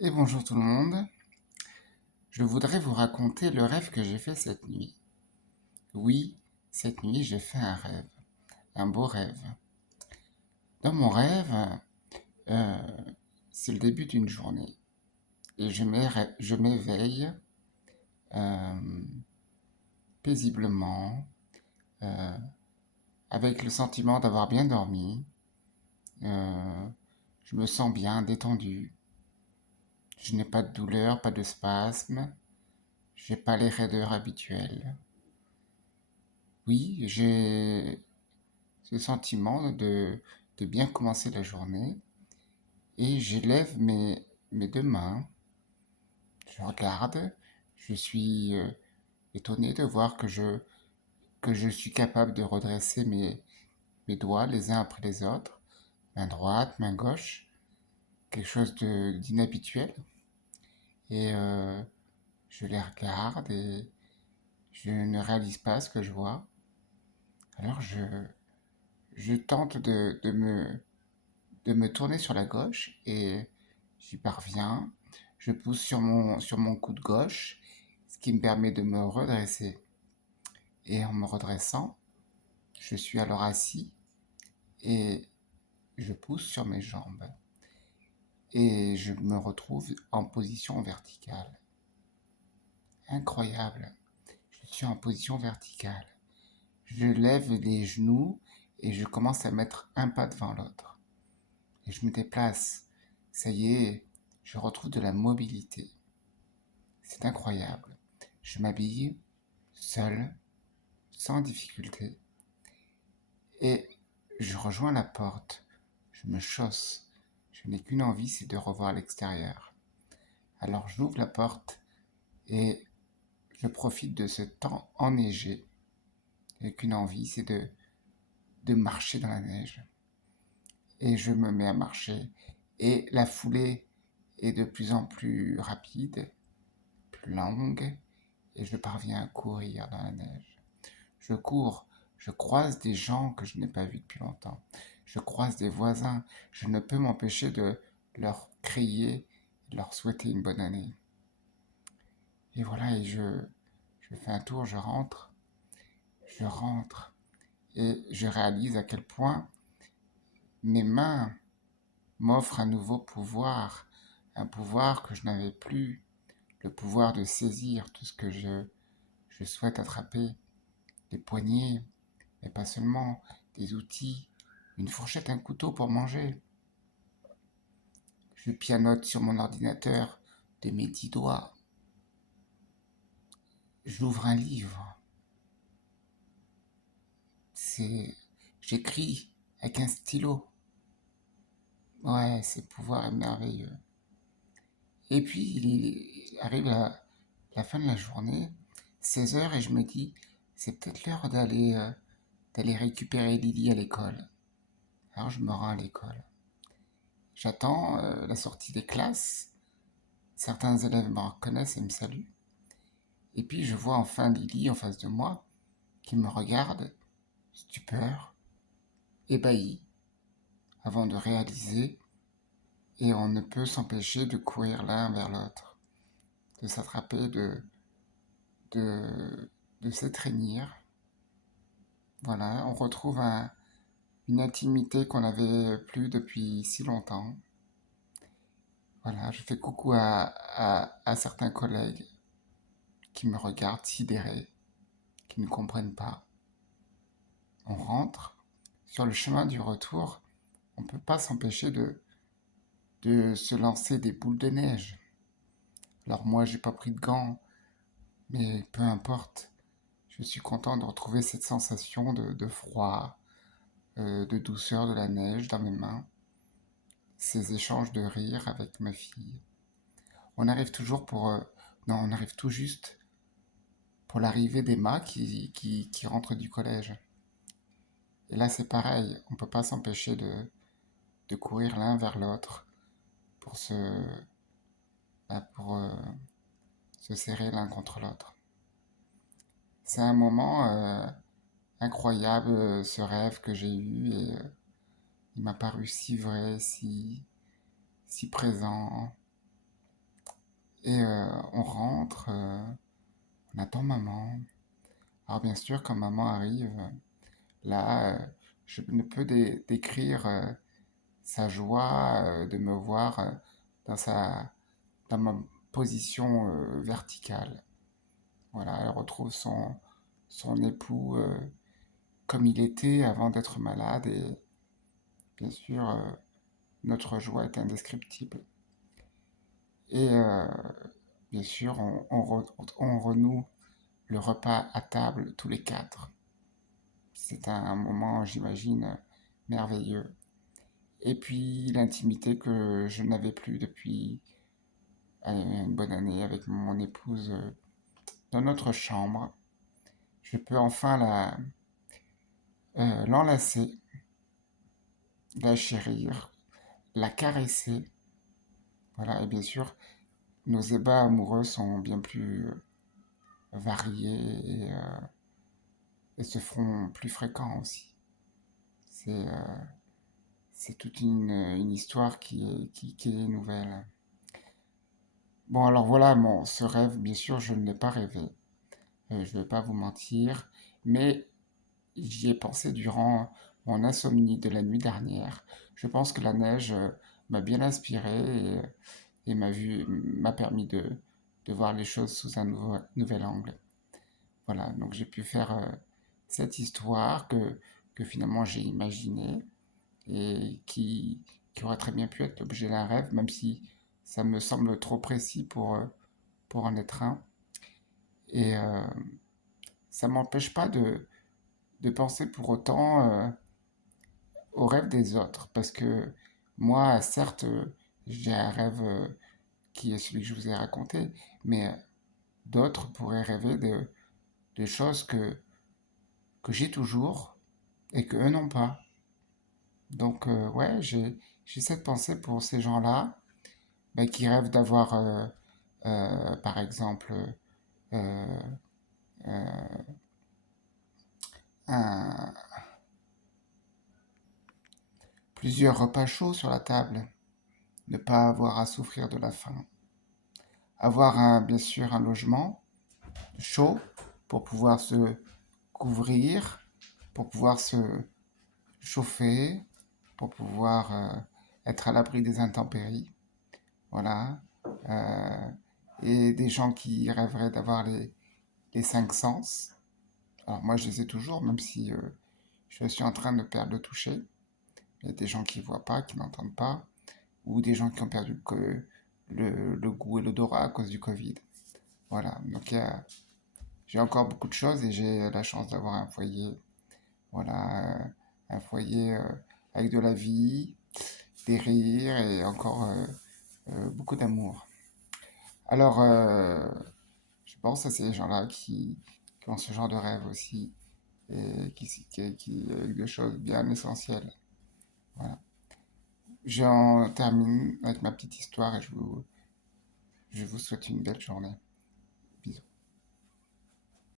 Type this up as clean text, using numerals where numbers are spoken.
Et bonjour tout le monde, je voudrais vous raconter le rêve que j'ai fait cette nuit. Oui, cette nuit j'ai fait un rêve, un beau rêve. Dans mon rêve, euh, c'est le début d'une journée et je m'éveille euh, paisiblement, euh, avec le sentiment d'avoir bien dormi. Euh, je me sens bien détendu, je n'ai pas de douleur, pas de spasme, j'ai pas les raideurs habituelles. Oui, j'ai ce sentiment de bien commencer la journée et j'élève mes deux mains, je regarde, je suis étonné de voir que je suis capable de redresser mes doigts les uns après les autres, main droite, main gauche, quelque chose d'inhabituel. Et je les regarde et je ne réalise pas ce que je vois. Alors je tente de me tourner sur la gauche et j'y parviens. Je pousse sur mon coude gauche, ce qui me permet de me redresser. Et en me redressant, je suis alors assis et je pousse sur mes jambes. Et je me retrouve en position verticale. Incroyable. Je suis en position verticale. Je lève les genoux et je commence à mettre un pas devant l'autre. Et je me déplace. Ça y est, je retrouve de la mobilité. C'est incroyable. Je m'habille seul, sans difficulté, et je rejoins la porte. Je me chausse. Je n'ai qu'une envie, c'est de revoir l'extérieur. Alors j'ouvre la porte et je profite de ce temps enneigé. Je n'ai qu'une envie, c'est de marcher dans la neige. Et je me mets à marcher. Et la foulée est de plus en plus rapide, plus longue, et je parviens à courir dans la neige. Je cours, je croise des gens que je n'ai pas vus depuis longtemps. Je croise des voisins. Je ne peux m'empêcher de leur crier, de leur souhaiter une bonne année. Et voilà, je fais un tour, je rentre, et je réalise à quel point mes mains m'offrent un nouveau pouvoir, un pouvoir que je n'avais plus, le pouvoir de saisir tout ce que je souhaite attraper, des poignets, mais pas seulement, des outils, une fourchette, un couteau pour manger. Je pianote sur mon ordinateur de mes 10 doigts. J'ouvre un livre. C'est, j'écris avec un stylo. Ouais, ce pouvoir est merveilleux. Et puis, il arrive la fin de la journée, 16 heures, et je me dis, c'est peut-être l'heure d'aller récupérer Lily à l'école. Alors je me rends à l'école. J'attends la sortie des classes. Certains élèves me reconnaissent et me saluent. Et puis je vois enfin Lily en face de moi, qui me regarde, stupeur, ébahi, avant de réaliser, et on ne peut s'empêcher de courir l'un vers l'autre, de s'attraper, de, de s'étreignir. Voilà, on retrouve une intimité qu'on n'avait plus depuis si longtemps. Voilà, je fais coucou à certains collègues qui me regardent sidérés, qui ne comprennent pas. On rentre. Sur le chemin du retour, on ne peut pas s'empêcher de se lancer des boules de neige. Alors moi, j'ai pas pris de gants, mais peu importe. Je suis content de retrouver cette sensation de froid, de douceur de la neige dans mes mains, ces échanges de rire avec ma fille. On arrive toujours non, on arrive tout juste pour l'arrivée d'Emma qui rentre du collège. Et là, c'est pareil, on ne peut pas s'empêcher de courir l'un vers l'autre pour pour se serrer l'un contre l'autre. C'est un moment incroyable, ce rêve que j'ai eu, et il m'a paru si vrai, si présent. Et on rentre, on attend maman. Alors bien sûr, quand maman arrive, là, je ne peux décrire sa joie de me voir dans dans ma position verticale. Voilà, elle retrouve son époux comme il était avant d'être malade et bien sûr, notre joie est indescriptible. Et bien sûr, on renoue le repas à table tous les quatre. C'est un moment, j'imagine, merveilleux. Et puis l'intimité que je n'avais plus depuis une bonne année avec mon épouse dans notre chambre. Je peux enfin l'enlacer, la chérir, la caresser. Voilà, et bien sûr, nos ébats amoureux sont bien plus variés et se feront plus fréquents aussi. C'est c'est toute une histoire qui est nouvelle. Bon, alors voilà, ce rêve, bien sûr, je ne l'ai pas rêvé. Je ne vais pas vous mentir, mais j'y ai pensé durant mon insomnie de la nuit dernière. Je pense que la neige m'a bien inspiré et m'a permis de voir les choses sous un nouvel angle. Voilà, donc j'ai pu faire cette histoire que finalement j'ai imaginée et qui aurait très bien pu être l'objet d'un rêve, même si ça me semble trop précis pour en être un. Et ça m'empêche pas de penser pour autant aux rêves des autres, parce que moi, certes, j'ai un rêve qui est celui que je vous ai raconté, mais d'autres pourraient rêver de choses que j'ai toujours et que eux n'ont pas. Donc, ouais, j'ai cette pensée pour ces gens-là bah, qui rêvent d'avoir, par exemple, euh, euh, un- plusieurs repas chauds sur la table, ne pas avoir à souffrir de la faim, avoir bien sûr un logement chaud pour pouvoir se couvrir, pour pouvoir se chauffer, pour pouvoir être à l'abri des intempéries. Voilà. Euh, et des gens qui rêveraient d'avoir les cinq sens. Alors moi, je les ai toujours, même si je suis en train de perdre le toucher. Il y a des gens qui ne voient pas, qui n'entendent pas, ou des gens qui ont perdu le goût et l'odorat à cause du Covid. Voilà. Donc j'ai encore beaucoup de choses et j'ai la chance d'avoir un foyer. Voilà. Un foyer avec de la vie, des rires et encore beaucoup d'amour. Alors, je pense à ces gens-là qui ont ce genre de rêve aussi et avec des choses bien essentielles. Voilà. J'en termine avec ma petite histoire et je vous souhaite une belle journée.